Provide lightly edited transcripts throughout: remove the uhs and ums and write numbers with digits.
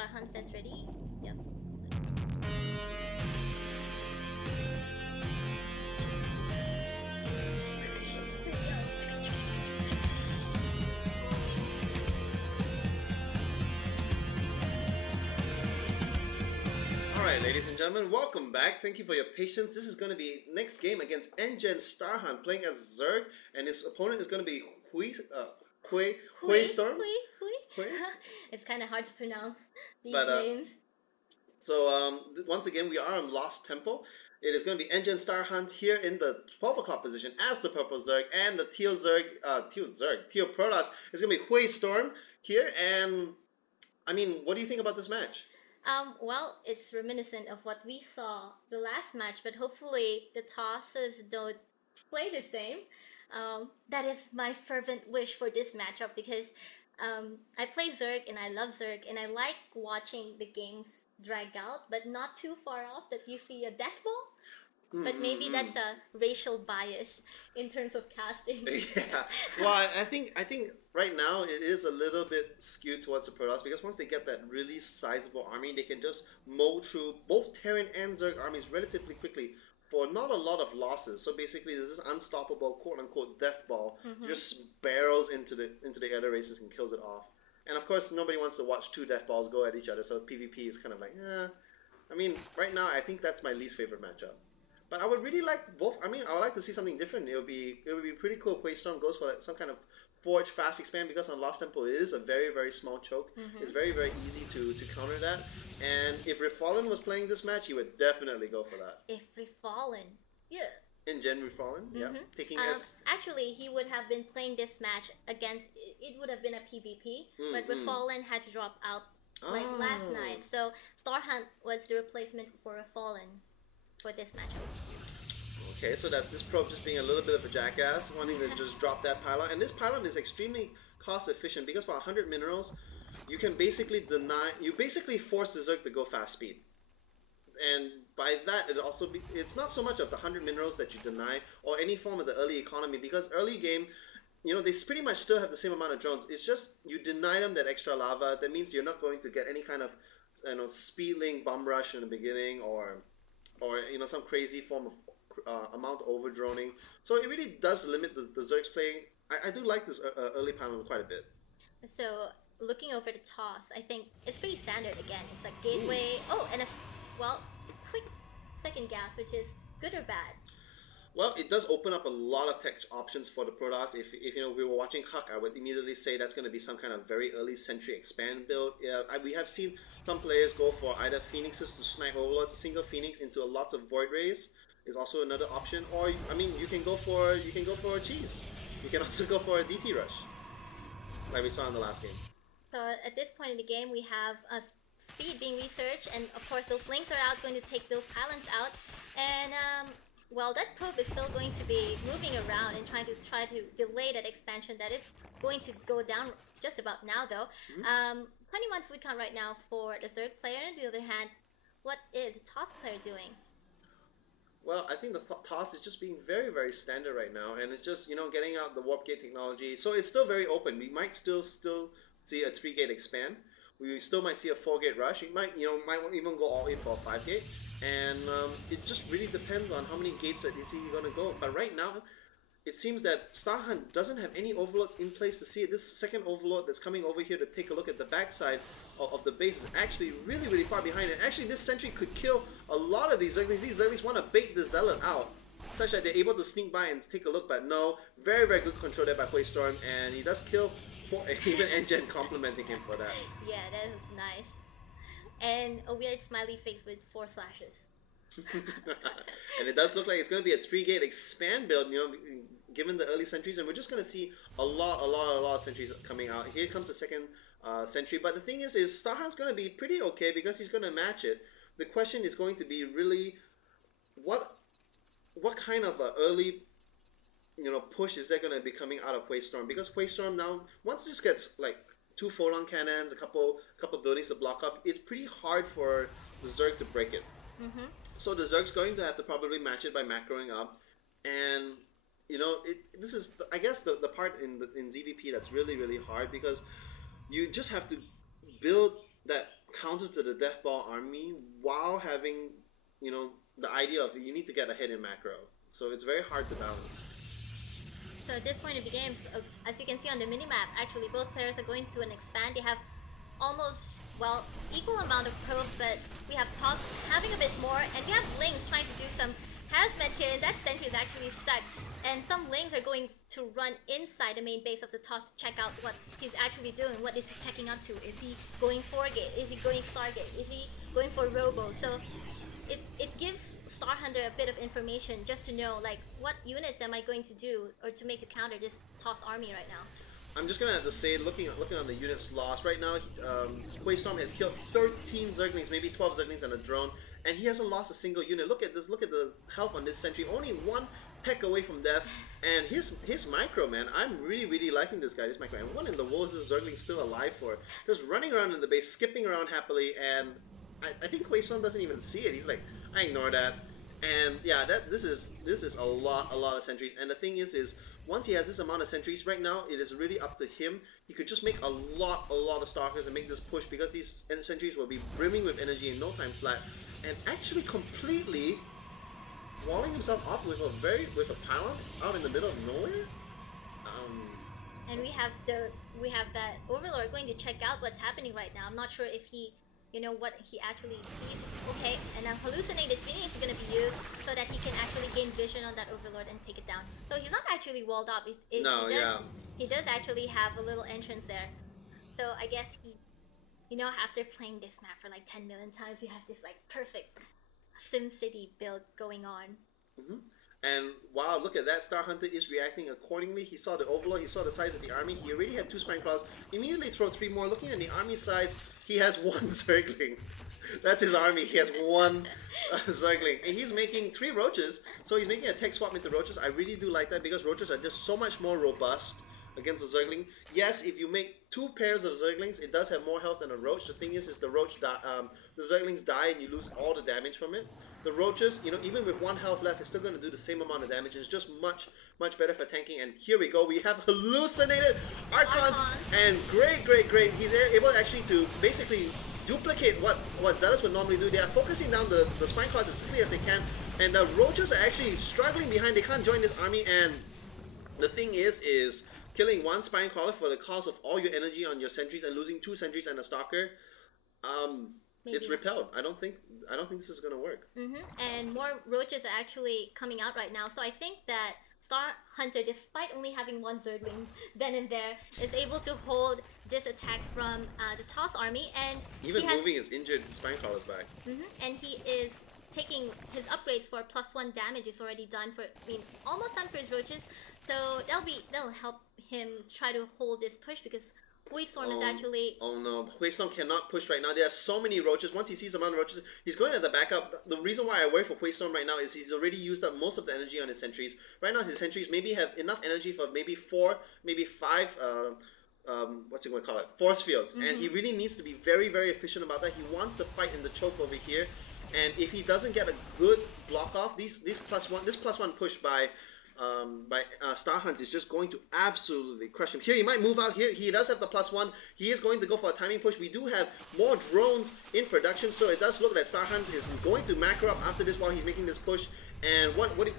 nGenStarhunt says ready. Yep. Alright, ladies and gentlemen, welcome back. Thank you for your patience. This is going to be next game against nGenStarhunt playing as Zerg, and his opponent is going to be HuiStorm. Hui. It's kind of hard to pronounce these But, names. So once again, we are on Lost Temple. It is going to be nGenStarhunt here in the 12 o'clock position as the Purple Zerg, and the Teal Protoss is going to be HuiStorm here. And I mean, what do you think about this match? Well, it's reminiscent of what we saw the last match, but hopefully the tosses don't play the same. That is my fervent wish for this matchup because I play Zerg and I love Zerg and I like watching the games drag out, but not too far off that you see a death ball. But maybe that's a racial bias in terms of casting. Yeah. Well, I think right now it is a little bit skewed towards the Protoss because once they get that really sizable army, they can just mow through both Terran and Zerg armies relatively quickly for not a lot of losses. So basically, there's this unstoppable quote unquote death ball just barrels into the other races and kills it off. And of course, nobody wants to watch two death balls go at each other. So PvP is kind of like, I mean, right now I think that's my least favorite matchup. But I would really like both. I mean, I would like to see something different. It would be pretty cool if HuiStorm goes for some kind of forge fast expand because on Lost Temple it is a very small choke. It's very easy to counter that. And if Refallen was playing this match, he would definitely go for that. If Refallen, yeah. nGen Refallen, yeah. Taking actually, he would have been playing this match against. It would have been a PvP, but Refallen had to drop out like last night. So Starhunt was the replacement for Refallen for this matchup. Okay, so that's this probe just being a little bit of a jackass, wanting to just drop that pylon. And this pylon is extremely cost efficient because for 100 minerals, you can basically force the Zerg to go fast speed. And by that, it's not so much of the 100 minerals that you deny or any form of the early economy because early game, you know, they pretty much still have the same amount of drones. It's just you deny them that extra lava. That means you're not going to get any kind of, speed link bomb rush in the beginning or some crazy form of amount of over droning. So it really does limit the Zerg's playing. I do like this early pylon quite a bit. So looking over the toss, I think it's pretty standard again. It's like gateway. Oh, and quick second gas, which is good or bad. Well, it does open up a lot of tech options for the Protoss. If we were watching Huck, I would immediately say that's going to be some kind of very early Sentry expand build. We have seen some players go for either Phoenixes to snipe Overlords. A single Phoenix into lots of Void Rays is also another option. Or I mean, you can go for a cheese. You can also go for a DT rush, like we saw in the last game. So at this point in the game, we have speed being researched, and of course those links are out, going to take those pylons out, and well, that probe is still going to be moving around and trying to delay that expansion that is going to go down just about now, though. 21 food count right now for the Zerg player. On the other hand, what is the Toss player doing? Well, I think the Toss is just being very standard right now, and it's just getting out the warp gate technology. So it's still very open. We might still see a 3-gate expand. We still might see a 4-gate rush. It might even go all in for a 5-gate. And it just really depends on how many gates that is he going to go. But right now, it seems that Starhunt doesn't have any overlords in place to see it. This second overlord that's coming over here to take a look at the backside of the base is actually really far behind. And actually, this sentry could kill a lot of these Zerglings. These Zerglings want to bait the Zealot out, such that they're able to sneak by and take a look. But no, very good control there by HuiStorm, and he does kill even nGen complimenting him for that. Yeah, that is nice. And a weird smiley face with 4 slashes. And it does look like it's going to be a 3-gate expand build, given the early sentries, and we're just going to see a lot of sentries coming out. Here comes the second sentry, but the thing is Starhunt's going to be pretty okay because he's going to match it. The question is going to be really what kind of early push is there going to be coming out of HuiStorm, because HuiStorm now, once this gets like 2 photon cannons, a couple buildings to block up, it's pretty hard for the Zerg to break it. So the Zerg's going to have to probably match it by macroing up, and this is I guess the part in ZVP that's really hard, because you just have to build that counter to the Death Ball army while having, you know, the idea of you need to get ahead in macro. So it's very hard to balance. So at this point in the game, as you can see on the minimap, actually both players are going to an expand. They have almost, well, equal amount of probes, but we have Toss having a bit more, and we have Lings trying to do some harassment here, and that sentry is actually stuck. And some Lings are going to run inside the main base of the Toss to check out what he's actually doing. What is he checking up to? Is he going 4-gate? Is he going Stargate? Is he going for Robo? So it gives Star Hunter a bit of information just to know, like, what units am I going to do or to make to counter this Toss army right now. I'm just gonna have to say, looking on the units lost right now, HuiStorm has killed 13 Zerglings, maybe 12 Zerglings and a drone, and he hasn't lost a single unit. Look at this. Look at the health on this sentry. Only one peck away from death, and his micro, man. I'm really liking this guy. This micro. And what in the world is this Zergling still alive for? Just running around in the base, skipping around happily, and I think HuiStorm doesn't even see it. He's like, I ignore that. And yeah, this is a lot of sentries. And the thing is once he has this amount of sentries, right now it is really up to him. He could just make a lot of stalkers and make this push, because these sentries will be brimming with energy in no time flat, and actually completely walling himself off with a pylon out in the middle of nowhere. And we have that Overlord going to check out what's happening right now. I'm not sure if he, what he actually sees. Okay, and a hallucinated Phoenix is going to be used so that he can actually gain vision on that Overlord and take it down. So he's not actually walled up. No, he does actually have a little entrance there. So I guess he, after playing this map for like 10 million times, you have this like perfect SimCity build going on. Mm-hmm. And wow, look at that. Star Hunter is reacting accordingly. He saw the Overlord, he saw the size of the army. He already had 2 Spine Claws. Immediately throw 3 more. Looking at the army size, he has 1 Zergling. That's his army. He has 1 Zergling. And he's making 3 Roaches. So he's making a tech swap into Roaches. I really do like that, because Roaches are just so much more robust against a Zergling. Yes, if you make 2 pairs of Zerglings, it does have more health than a Roach. The thing is the Roach the Zerglings die and you lose all the damage from it. The Roaches, even with 1 health left, is still going to do the same amount of damage. It's just much better for tanking. And here we go. We have hallucinated Archons. And great. He's able actually to basically duplicate what Zealous would normally do. They are focusing down the Spine Claws as quickly as they can. And the Roaches are actually struggling behind. They can't join this army. And the thing is killing 1 Spine Crawler for the cost of all your energy on your sentries and losing 2 sentries and a Stalker. It's repelled. I don't think this is gonna work. And more Roaches are actually coming out right now. So I think that Star Hunter, despite only having 1 Zergling then and there, is able to hold this attack from the Toss army, and even moving his injured Spine Crawlers back. And he is taking his upgrades for +1 damage is already done for, almost done for his Roaches. So that'll help him try to hold this push, because HuiStorm is actually... Oh no, HuiStorm cannot push right now. There are so many Roaches. Once he sees the amount of Roaches, he's going at the backup. The reason why I worry for HuiStorm right now is he's already used up most of the energy on his sentries. Right now his sentries maybe have enough energy for maybe 4, maybe 5, what's he going to call it? Force fields. And he really needs to be very efficient about that. He wants to fight in the choke over here. And if he doesn't get a good block off, this +1 push by Star Hunt is just going to absolutely crush him. Here, he might move out here. He does have the +1. He is going to go for a timing push. We do have more drones in production, so it does look like Star Hunt is going to macro up after this while he's making this push. And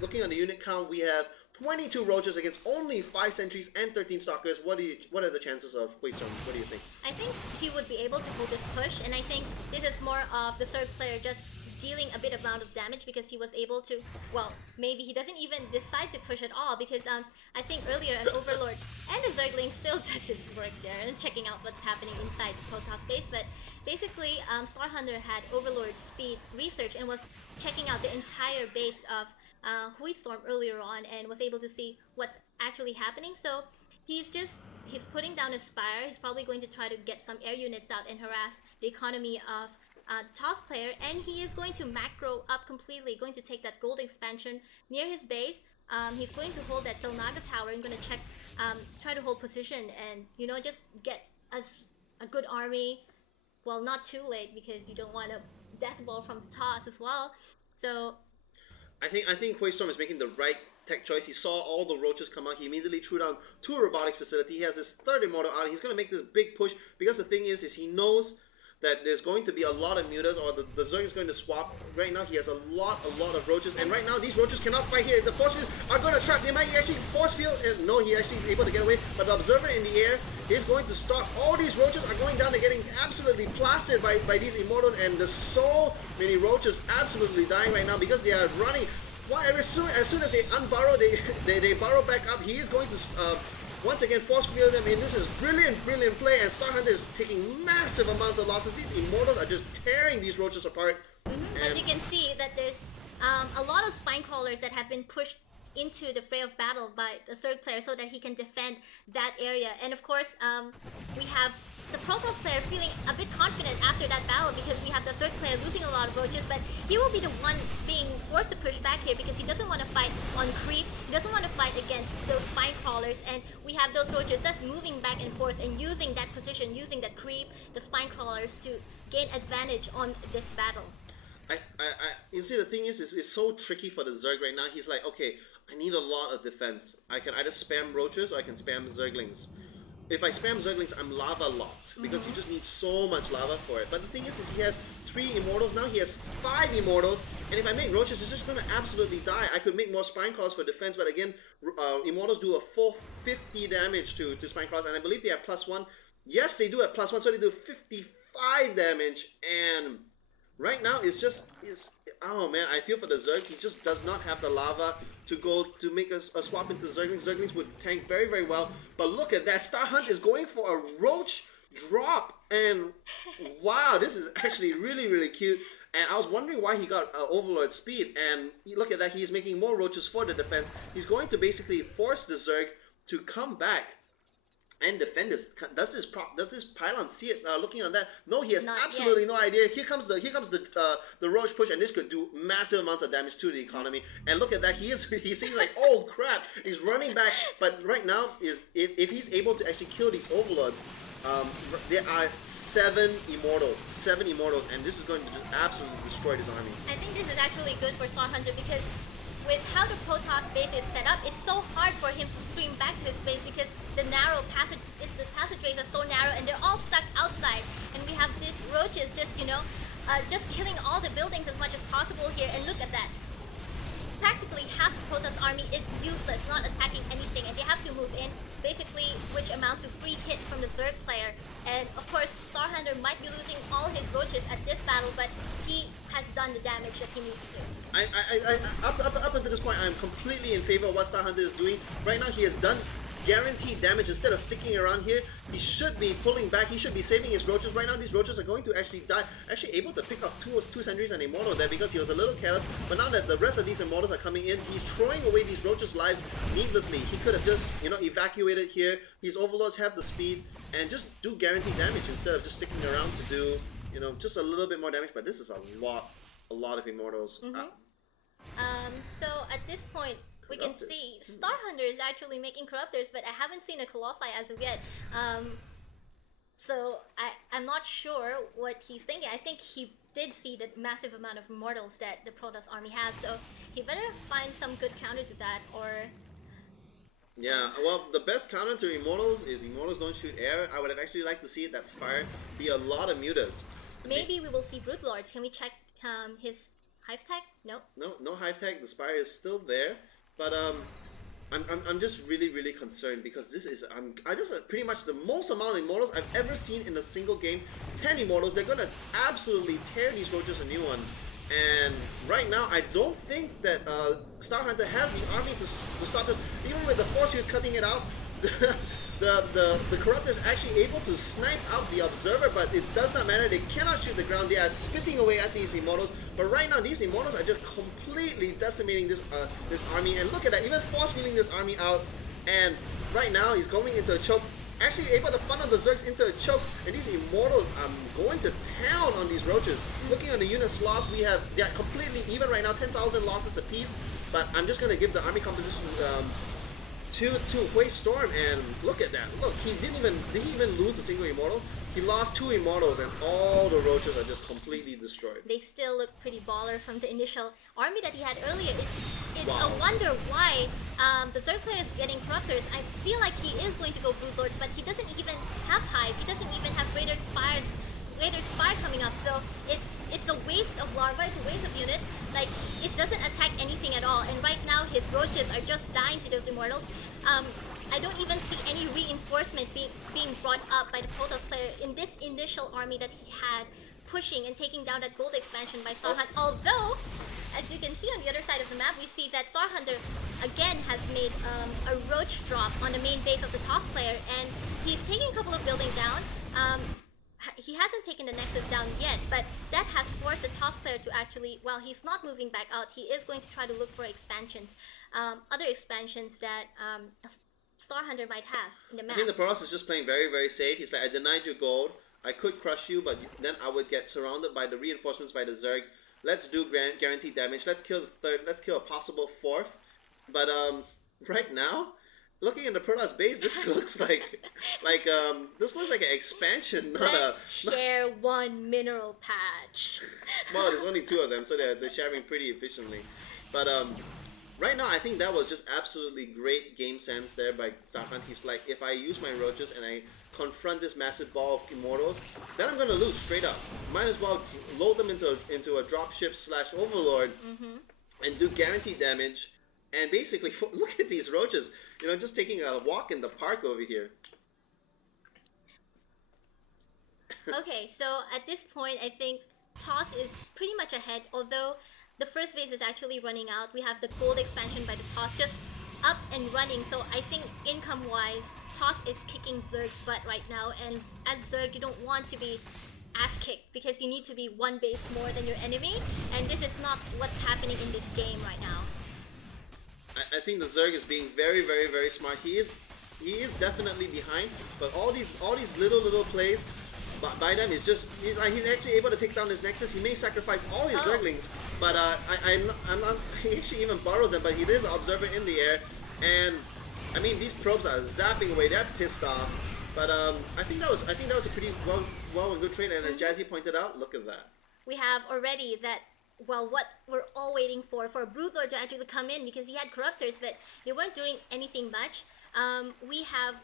looking on the unit count, we have 22 Roaches against only 5 Sentries and 13 Stalkers. What are the chances of HuiStorm? What do you think? I think he would be able to hold this push, and I think this is more of the third player just dealing a bit amount of damage, because he was able to, well, maybe he doesn't even decide to push at all, because I think earlier an Overlord and a Zergling still does his work there and checking out what's happening inside the Protoss base. But basically Star Hunter had Overlord speed research and was checking out the entire base of HuiStorm earlier on, and was able to see what's actually happening. So he's putting down a Spire. He's probably going to try to get some air units out and harass the economy of Toss player, and he is going to macro up completely, going to take that gold expansion near his base. He's going to hold that Zelnaga tower and going to check, try to hold position, and just get us a good army. Well, not too late, because you don't want a death ball from Toss as well. So I think HuiStorm is making the right tech choice. He saw all the Roaches come out. He immediately threw down 2 robotics facility. He has his 3rd immortal out. He's going to make this big push, because the thing is he knows that there's going to be a lot of mutas, or the Zerg is going to swap. Right now he has a lot of roaches, and right now these roaches cannot fight here. The force fields are going to trap. They might actually force field. No, he actually is able to get away, but the observer in the air is going to stop. All these roaches are going down. They're getting absolutely plastered by these immortals, and there's so many roaches absolutely dying right now because they are running. Well, as soon as they unburrow, they burrow back up. He is going to once again force field them in. This is brilliant play, and StarHunter is taking massive amounts of losses. These immortals are just tearing these roaches apart. As you can see, that there's a lot of spine crawlers that have been pushed into the fray of battle by the third player so that he can defend that area. And of course, we have the Protoss player feeling a bit confident after that battle because we have the third player losing a lot of roaches, but he will be the one being forced to push back here because he doesn't want to fight on creep, he doesn't want to fight against those spine crawlers, and we have those roaches that's moving back and forth and using that position, using that creep, the spine crawlers to gain advantage on this battle. You see, the thing is, it's so tricky for the Zerg right now. He's like, okay, I need a lot of defense. I can either spam roaches or I can spam Zerglings. If I spam Zerglings, I'm lava locked because you just need so much lava for it. But the thing is he has 3 immortals now. He has 5 immortals, and if I make roaches, it's just gonna absolutely die. I could make more spine claws for defense, but again, immortals do a full 50 damage to spine claws, and I believe they have +1. Yes, they do have +1, so they do 55 damage. And right now, oh man, I feel for the Zerg. He just does not have the lava to go to make a swap into Zerglings. Zerglings would tank very well. But look at that. StarHunt is going for a roach drop. And wow, this is actually really cute. And I was wondering why he got Overlord speed. And look at that. He's making more roaches for the defense. He's going to basically force the Zerg to come back and defend this. Does this pylon see it? Looking on that, no, he has absolutely no idea. Here comes the roach push, and this could do massive amounts of damage to the economy. And look at that, he seems like, oh crap, he's running back. But right now if he's able to actually kill these overlords, there are 7 immortals, and this is going to just absolutely destroy this army. I think this is actually good for StarHunter because with how the Protoss base is set up, it's so hard for him to stream back to his base because the passageways are so narrow and they're all stuck outside. And we have these roaches just, just killing all the buildings as much as possible here. And look at that. Practically half the Protoss army is useless, not attacking anything, and they have to move in, basically, which amounts to 3 hits from the third player. And of course, StarHunter might be losing all his roaches at this battle, but he has done the damage that he needs to. Up until this point, I'm completely in favor of what StarHunter is doing. Right now, he has done guaranteed damage. Instead of sticking around here, he should be pulling back. He should be saving his roaches. Right now, these roaches are going to actually die. Actually able to pick up two sentries and immortal there because he was a little careless. But now that the rest of these immortals are coming in, he's throwing away these roaches' lives needlessly. He could have just, evacuated here. His overlords have the speed and just do guaranteed damage instead of just sticking around to do, just a little bit more damage. But this is a lot of immortals. So at this point, we can see StarHunter is actually making Corruptors, but I haven't seen a Colossi as of yet. So I'm not sure what he's thinking. I think he did see the massive amount of immortals that the Protoss army has, so he better find some good counter to that, or... Yeah, well, the best counter to immortals is immortals don't shoot air. I would have actually liked to see that Spire be a lot of mutas. Maybe we will see Brood Lords. Can we check his Hive Tech? No. No Hive Tech. The Spire is still there. But I'm just really concerned because this is I just pretty much the most amount of immortals I've ever seen in a single game. 10 immortals. They're gonna absolutely tear these roaches a new one. And right now, I don't think that StarHunter has the army to stop this. Even with the force he's cutting it out, the Corruptor is actually able to snipe out the Observer, but it does not matter. They cannot shoot the ground. They are spitting away at these immortals. But right now, these immortals are just completely decimating this army. And look at that, even force wheeling this army out. And right now, he's going into a choke. Actually able to funnel the Zergs into a choke, and these immortals are going to town on these roaches. Looking on the units lost, they're completely even right now, 10,000 losses apiece. But I'm just going to give the army composition to HuiStorm, and look at that. Look, did he even lose a single immortal? He lost 2 immortals, and all the roaches are just completely destroyed. They still look pretty baller from the initial army that he had earlier. It's a wonder why the third player is getting Corruptors. I feel like he is going to go Brood Lords, but he doesn't even have Hive. He doesn't even have Raider Spires later Spire coming up, so it's a waste of larva, it's a waste of units. Like, it doesn't attack anything at all, and right now his roaches are just dying to those immortals. I don't even see any reinforcement being brought up by the Protoss player in this initial army that he had, pushing and taking down that gold expansion by Starhunt. Although, as you can see on the other side of the map, we see that Starhunter again has made a roach drop on the main base of the top player, and he's taking a couple of buildings down. He hasn't taken the Nexus down yet, but that has forced the top player to actually, well, he's not moving back out. He is going to try to look for expansions, other expansions that Star Hunter might have in the map. I think the Protoss is just playing very, very safe. He's like, I denied your gold. I could crush you, but then I would get surrounded by the reinforcements by the Zerg. Let's do guaranteed damage. Let's kill the third. Let's kill a possible fourth. But right now, looking at the Protoss base, this looks like this looks like an expansion, not Let's share one mineral patch. Well, there's only two of them, so they're sharing pretty efficiently. But right now, I think that was just absolutely great game sense there by Starhunt. He's like, if I use my roaches and I confront this massive ball of immortals, then I'm gonna lose straight up. Might as well load them into a dropship / overlord and do guaranteed damage. And basically, look at these roaches. You know, just taking a walk in the park over here. Okay, so at this point, I think Toss is pretty much ahead, although the first base is actually running out. We have the gold expansion by the Toss just up and running, so I think income-wise, Toss is kicking Zerg's butt right now, and as Zerg, you don't want to be ass-kicked, because you need to be one base more than your enemy, and this is not what's happening in this game right now. I think the Zerg is being very, very, very smart. He is definitely behind, but all these little plays by them is just he's actually able to take down his Nexus. He may sacrifice all his Zerglings, but I'm not. He actually even borrows them, but he is an observer in the air, and I mean these probes are zapping away. They're pissed off, but I think that was a pretty well and good trade. And as Jazzy pointed out, look at that. We have already that. Well, what we're all waiting for a Broodlord to actually come in, because he had Corruptors, but they weren't doing anything much. We have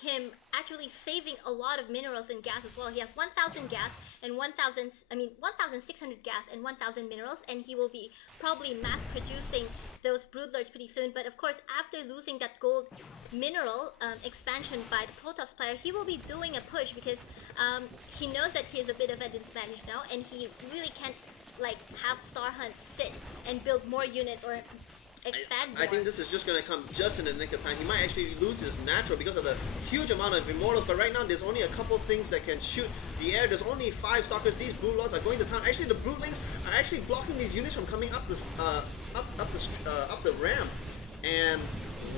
him actually saving a lot of minerals and gas as well. He has 1,000 gas and 1,600 gas and 1,000 minerals, and he will be probably mass producing those Broodlords pretty soon. But of course, after losing that gold mineral expansion by the Protoss player, he will be doing a push, because he knows that he is a bit of a disadvantage now, and he really can't like have Starhunt sit and build more units or expand more. I think this is just going to come just in the nick of time. He might actually lose his natural because of the huge amount of immortals, but right now there's only a couple things that can shoot the air. There's only 5 stalkers. These broodlords are going to town. Actually, the broodlings are actually blocking these units from coming up this up the ramp. And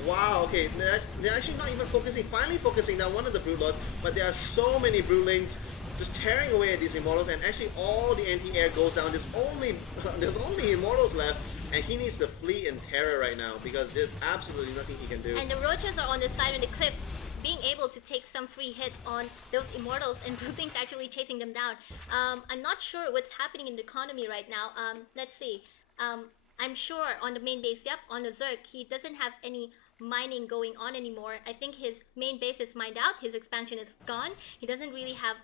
wow, okay, they're actually not even focusing. Finally focusing down one of the broodlords, but there are so many broodlings just tearing away at these immortals, and actually all the anti-air goes down. There's only immortals left, and he needs to flee in terror right now because there's absolutely nothing he can do. And the roaches are on the side of the cliff, being able to take some free hits on those immortals, and Broodling's actually chasing them down. I'm not sure what's happening in the economy right now. Let's see. I'm sure on the main base, yep, on the Zerg, he doesn't have any mining going on anymore. I think his main base is mined out. His expansion is gone. He doesn't really have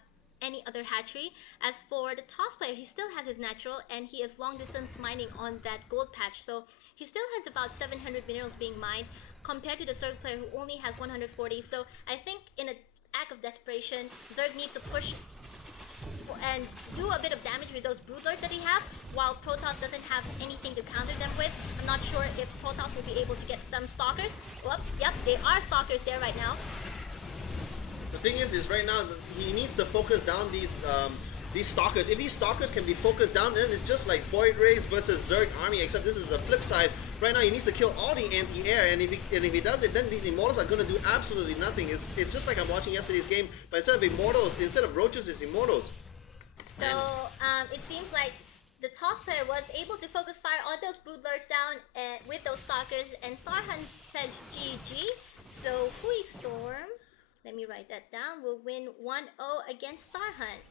any other hatchery. As for the Toss player, he still has his natural, and he is long distance mining on that gold patch, so he still has about 700 minerals being mined compared to the Zerg player who only has 140. So I think in an act of desperation, Zerg needs to push and do a bit of damage with those Broodlords that he have, while Protoss doesn't have anything to counter them with. I'm not sure if Protoss will be able to get some Stalkers. Whoops, yep, they are Stalkers there right now. The thing is right now he needs to focus down these stalkers. If these stalkers can be focused down, then it's just like Void Rays versus Zerg army, except this is the flip side. Right now he needs to kill all the anti-air, and if he does it, then these immortals are going to do absolutely nothing. It's just like I'm watching yesterday's game, but instead of roaches, it's immortals. So it seems like the Toss player was able to focus fire on those Broodlords down with those stalkers, and Starhunt says GG. So HuiStorm, let me write that down, will win 1-0 against Starhunt.